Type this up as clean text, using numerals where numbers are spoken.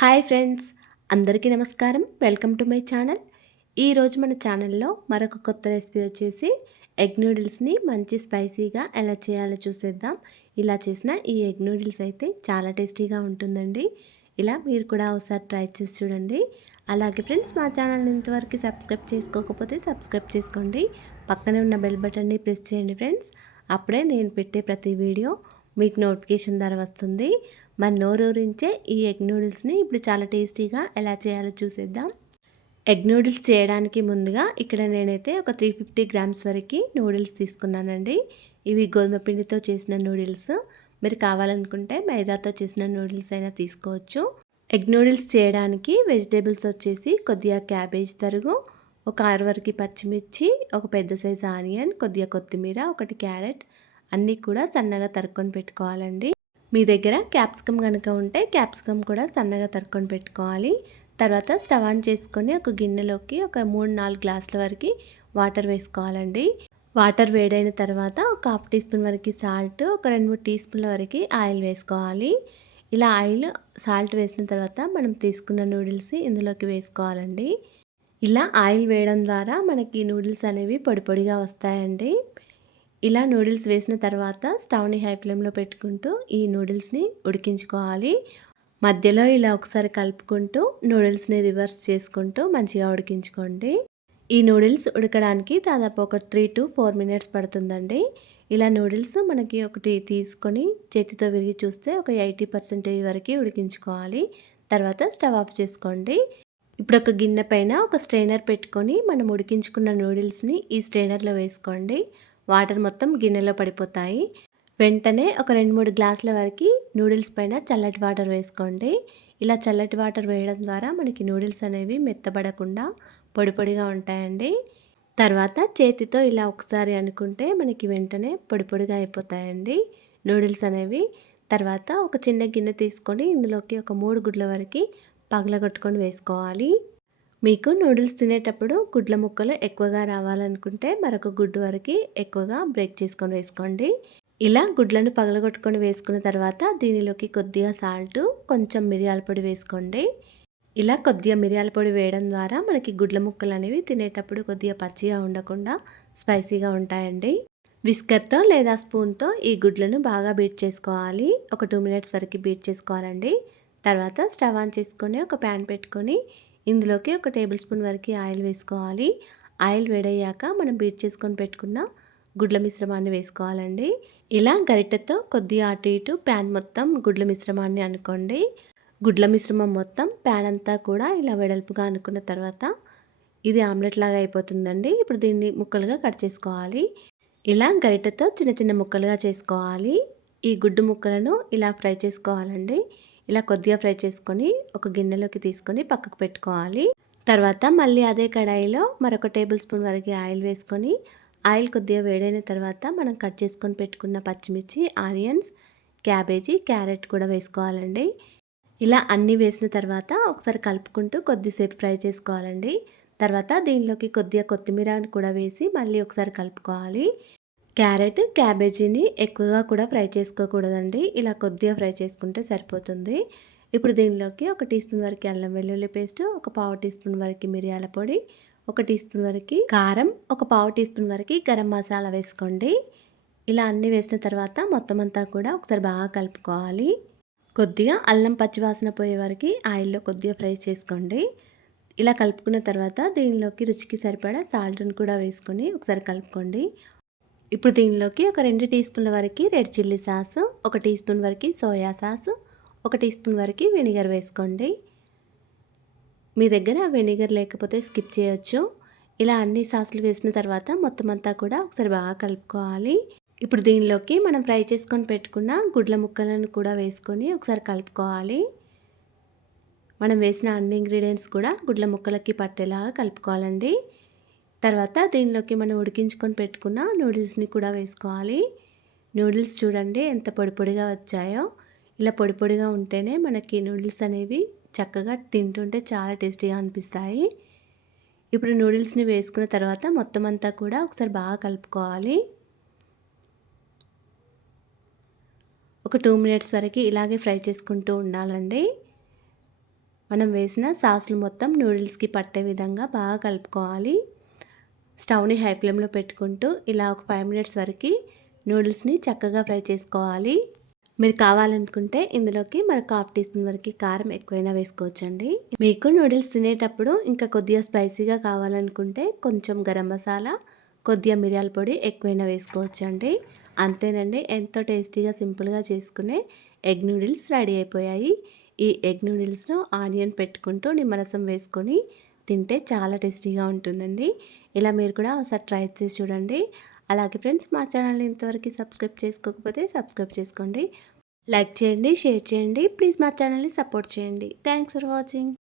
Hi friends, అందరికీ నమస్కారం. Welcome to my channel. ఈరోజు మన ఛానల్లో మరొక కొత్త రెసిపీ వచ్చేసి ఎగ్ నూడిల్స్ని మంచి స్పైసీగా ఎలా చేయాలో చూసేద్దాం. ఇలా చేసిన ఈ ఎగ్ నూడిల్స్ అయితే చాలా టేస్టీగా ఉంటుందండి. ఇలా మీరు కూడా ఒకసారి ట్రై చేసి చూడండి. అలాగే ఫ్రెండ్స్, మా ఛానల్ని ఇంతవరకు సబ్స్క్రైబ్ చేసుకోకపోతే సబ్స్క్రైబ్ చేసుకోండి. పక్కనే ఉన్న బెల్ బటన్ని ప్రెస్ చేయండి ఫ్రెండ్స్. అప్పుడే నేను పెట్టే ప్రతి వీడియో మీకు నోటిఫికేషన్ ద్వారా వస్తుంది. మరి నోరూరించే ఈ ఎగ్ నూడిల్స్ని ఇప్పుడు చాలా టేస్టీగా ఎలా చేయాలో చూసేద్దాం. ఎగ్ నూడిల్స్ చేయడానికి ముందుగా ఇక్కడ నేనైతే ఒక 350 గ్రామ్స్ వరకు నూడిల్స్ తీసుకున్నానండి. ఇవి గోధుమ పిండితో చేసిన నూడిల్స్. మీరు కావాలనుకుంటే మైదాతో చేసిన నూడిల్స్ అయినా తీసుకోవచ్చు. ఎగ్ నూడిల్స్ చేయడానికి వెజిటేబుల్స్ వచ్చేసి కొద్దిగా క్యాబేజ్ తరుగు, ఒక 6 వరకు పచ్చిమిర్చి, ఒక పెద్ద సైజు ఆనియన్, కొద్దిగా కొత్తిమీర, ఒకటి క్యారెట్ అన్నీ కూడా సన్నగా తరుక్కొని పెట్టుకోవాలండి. మీ దగ్గర క్యాప్సికమ్ కనుక ఉంటే క్యాప్సికమ్ కూడా సన్నగా తరుక్కొని పెట్టుకోవాలి. తర్వాత స్టవ్ ఆన్ చేసుకొని ఒక గిన్నెలోకి ఒక 3-4 గ్లాసుల వరకు వాటర్ వేసుకోవాలండి. వాటర్ వేడైన తర్వాత ఒక హాఫ్ టీ స్పూన్ వరకు సాల్ట్, ఒక 2-3 టీ స్పూన్ల వరకు ఆయిల్ వేసుకోవాలి. ఇలా ఆయిల్ సాల్ట్ వేసిన తర్వాత మనం తీసుకున్న నూడిల్స్ ఇందులోకి వేసుకోవాలండి. ఇలా ఆయిల్ వేయడం ద్వారా మనకి నూడిల్స్ అనేవి పొడి పొడిగా వస్తాయండి. ఇలా నూడిల్స్ వేసిన తర్వాత స్టవ్ని హై ఫ్లేమ్లో పెట్టుకుంటూ ఈ నూడిల్స్ని ఉడికించుకోవాలి. మధ్యలో ఇలా ఒకసారి కలుపుకుంటూ నూడిల్స్ని రివర్స్ చేసుకుంటూ మంచిగా ఉడికించుకోండి. ఈ నూడిల్స్ ఉడకడానికి దాదాపు ఒక 3-4 మినిట్స్ పడుతుందండి. ఇలా నూడిల్స్ మనకి ఒకటి తీసుకొని చేతితో విరిగి చూస్తే ఒక 80% వరకు ఉడికించుకోవాలి. తర్వాత స్టవ్ ఆఫ్ చేసుకోండి. ఇప్పుడు ఒక గిన్నె పైన ఒక స్ట్రైనర్ పెట్టుకొని మనం ఉడికించుకున్న నూడిల్స్ని ఈ స్ట్రైనర్లో వేసుకోండి. వాటర్ మొత్తం గిన్నెలో పడిపోతాయి. వెంటనే ఒక 2-3 గ్లాసుల వరకు నూడిల్స్ పైన చల్లటి వాటర్ వేసుకోండి. ఇలా చల్లటి వాటర్ వేయడం ద్వారా మనకి నూడిల్స్ అనేవి మెత్తబడకుండా పొడి పొడిగా ఉంటాయండి. తర్వాత చేతితో ఇలా ఒకసారి అనుకుంటే మనకి వెంటనే పొడి పొడిగా అయిపోతాయండి నూడిల్స్ అనేవి. తర్వాత ఒక చిన్న గిన్నె తీసుకొని ఇందులోకి ఒక 3 గుడ్ల వరకు పగలగొట్టుకొని వేసుకోవాలి. మీకు నూడిల్స్ తినేటప్పుడు గుడ్ల ముక్కలు ఎక్కువగా రావాలనుకుంటే మరొక గుడ్డు వరకు ఎక్కువగా బ్రేక్ చేసుకొని వేసుకోండి. ఇలా గుడ్లను పగలగొట్టుకొని వేసుకున్న తర్వాత దీనిలోకి కొద్దిగా సాల్ట్, కొంచెం మిరియాల పొడి వేసుకోండి. ఇలా కొద్దిగా మిరియాల పొడి వేయడం ద్వారా మనకి గుడ్ల ముక్కలు అనేవి తినేటప్పుడు కొద్దిగా పచ్చిగా ఉండకుండా స్పైసీగా ఉంటాయండి. విస్కర్తో లేదా స్పూన్తో ఈ గుడ్లను బాగా బీట్ చేసుకోవాలి. ఒక 2 మినిట్స్ వరకు బీట్ చేసుకోవాలండి. తర్వాత స్టవ్ ఆన్ చేసుకొని ఒక ప్యాన్ పెట్టుకొని ఇందులోకి ఒక టేబుల్ స్పూన్ వరకు ఆయిల్ వేసుకోవాలి. ఆయిల్ వేడయ్యాక మనం బీట్ చేసుకొని పెట్టుకున్న గుడ్ల మిశ్రమాన్ని వేసుకోవాలండి. ఇలా గరిటెతో కొద్దిగా అటు ఇటు ప్యాన్ మొత్తం గుడ్ల మిశ్రమాన్ని అనుకోండి. గుడ్ల మిశ్రమం మొత్తం ప్యాన్ అంతా కూడా ఇలా వెడల్పుగా అనుకున్న తర్వాత ఇది ఆమ్లెట్ లాగా అయిపోతుందండి. ఇప్పుడు దీన్ని ముక్కలుగా కట్ చేసుకోవాలి. ఇలా గరిటెతో చిన్న చిన్న ముక్కలుగా చేసుకోవాలి. ఈ గుడ్డు ముక్కలను ఇలా ఫ్రై చేసుకోవాలండి. ఇలా కొద్దిగా ఫ్రై చేసుకొని ఒక గిన్నెలోకి తీసుకొని పక్కకు పెట్టుకోవాలి. తర్వాత మళ్ళీ అదే కడాయిలో మరొక టేబుల్ స్పూన్ వరకు ఆయిల్ వేసుకొని ఆయిల్ కొద్దిగా వేడైన తర్వాత మనం కట్ చేసుకొని పెట్టుకున్న పచ్చిమిర్చి, ఆనియన్స్, క్యాబేజీ, క్యారెట్ కూడా వేసుకోవాలండి. ఇలా అన్నీ వేసిన తర్వాత ఒకసారి కలుపుకుంటూ కొద్దిసేపు ఫ్రై చేసుకోవాలండి. తర్వాత దీనిలోకి కొద్దిగా కొత్తిమీర కూడా వేసి మళ్ళీ ఒకసారి కలుపుకోవాలి. క్యారెట్, క్యాబేజీని ఎక్కువగా కూడా ఫ్రై చేసుకోకూడదండి. ఇలా కొద్దిగా ఫ్రై చేసుకుంటే సరిపోతుంది. ఇప్పుడు దీనిలోకి ఒక టీ స్పూన్ వరకు అల్లం వెల్లుల్లి పేస్ట్, ఒక పావు టీ స్పూన్ వరకు మిరియాల పొడి, ఒక టీ స్పూన్ వరకు కారం, ఒక పావు టీ స్పూన్ వరకు గరం మసాలా వేసుకోండి. ఇలా అన్నీ వేసిన తర్వాత మొత్తం అంతా కూడా ఒకసారి బాగా కలుపుకోవాలి. కొద్దిగా అల్లం పచ్చివాసన పోయే వరకు ఆయిల్లో కొద్దిగా ఫ్రై చేసుకోండి. ఇలా కలుపుకున్న తర్వాత దీనిలోకి రుచికి సరిపడా సాల్ట్ని కూడా వేసుకొని ఒకసారి కలుపుకోండి. ఇప్పుడు దీనిలోకి ఒక 2 టీ స్పూన్ల వరకు రెడ్ చిల్లీ సాస్, ఒక టీ స్పూన్ వరకు సోయా సాస్, ఒక టీ స్పూన్ వరకు వెనిగర్ వేసుకోండి. మీ దగ్గర వెనిగర్ లేకపోతే స్కిప్ చేయొచ్చు. ఇలా అన్ని సాసులు వేసిన తర్వాత మొత్తం అంతా కూడా ఒకసారి బాగా కలుపుకోవాలి. ఇప్పుడు దీనిలోకి మనం ఫ్రై చేసుకొని పెట్టుకున్న గుడ్ల ముక్కలను కూడా వేసుకొని ఒకసారి కలుపుకోవాలి. మనం వేసిన అన్ని ఇంగ్రీడియంట్స్ కూడా గుడ్ల ముక్కలకి పట్టేలాగా కలుపుకోవాలండి. తర్వాత దీనిలోకి మనం ఉడికించుకొని పెట్టుకున్న నూడిల్స్ని కూడా వేసుకోవాలి. నూడిల్స్ చూడండి ఎంత పొడి పొడిగా వచ్చాయో. ఇలా పొడి పొడిగా ఉంటేనే మనకి నూడిల్స్ అనేవి చక్కగా తింటుంటే చాలా టేస్టీగా అనిపిస్తాయి. ఇప్పుడు నూడిల్స్ని వేసుకున్న తర్వాత మొత్తం అంతా కూడా ఒకసారి బాగా కలుపుకోవాలి. ఒక 2 మినిట్స్ వరకు ఇలాగే ఫ్రై చేసుకుంటూ ఉండాలండి. మనం వేసిన సాసులు మొత్తం నూడిల్స్కి పట్టే విధంగా బాగా కలుపుకోవాలి. స్టవ్ని హై ఫ్లేమ్లో పెట్టుకుంటూ ఇలా ఒక 5 మినిట్స్ వరకు నూడిల్స్ని చక్కగా ఫ్రై చేసుకోవాలి. మీరు కావాలనుకుంటే ఇందులోకి మరొక హాఫ్ టీ స్పూన్ వరకు కారం ఎక్కువైనా వేసుకోవచ్చండి. మీకు నూడిల్స్ తినేటప్పుడు ఇంకా కొద్దిగా స్పైసీగా కావాలనుకుంటే కొంచెం గరం మసాలా, కొద్దిగా మిరియాల పొడి ఎక్కువైనా వేసుకోవచ్చండి. అంతేనండి, ఎంతో టేస్టీగా సింపుల్గా చేసుకునే ఎగ్ నూడిల్స్ రెడీ అయిపోయాయి. ఈ ఎగ్ నూడిల్స్లో ఆనియన్ పెట్టుకుంటూ నిమ్మరసం వేసుకొని తింటే చాలా టేస్టీగా ఉంటుందండి. ఇలా మీరు కూడా ఒకసారి ట్రై చేసి చూడండి. అలాగే ఫ్రెండ్స్, మా ఛానల్ని ఇంతవరకు సబ్స్క్రైబ్ చేసుకోకపోతే సబ్స్క్రైబ్ చేసుకోండి. లైక్ చేయండి, షేర్ చేయండి. ప్లీజ్ మా ఛానల్ని సపోర్ట్ చేయండి. Thanks for watching.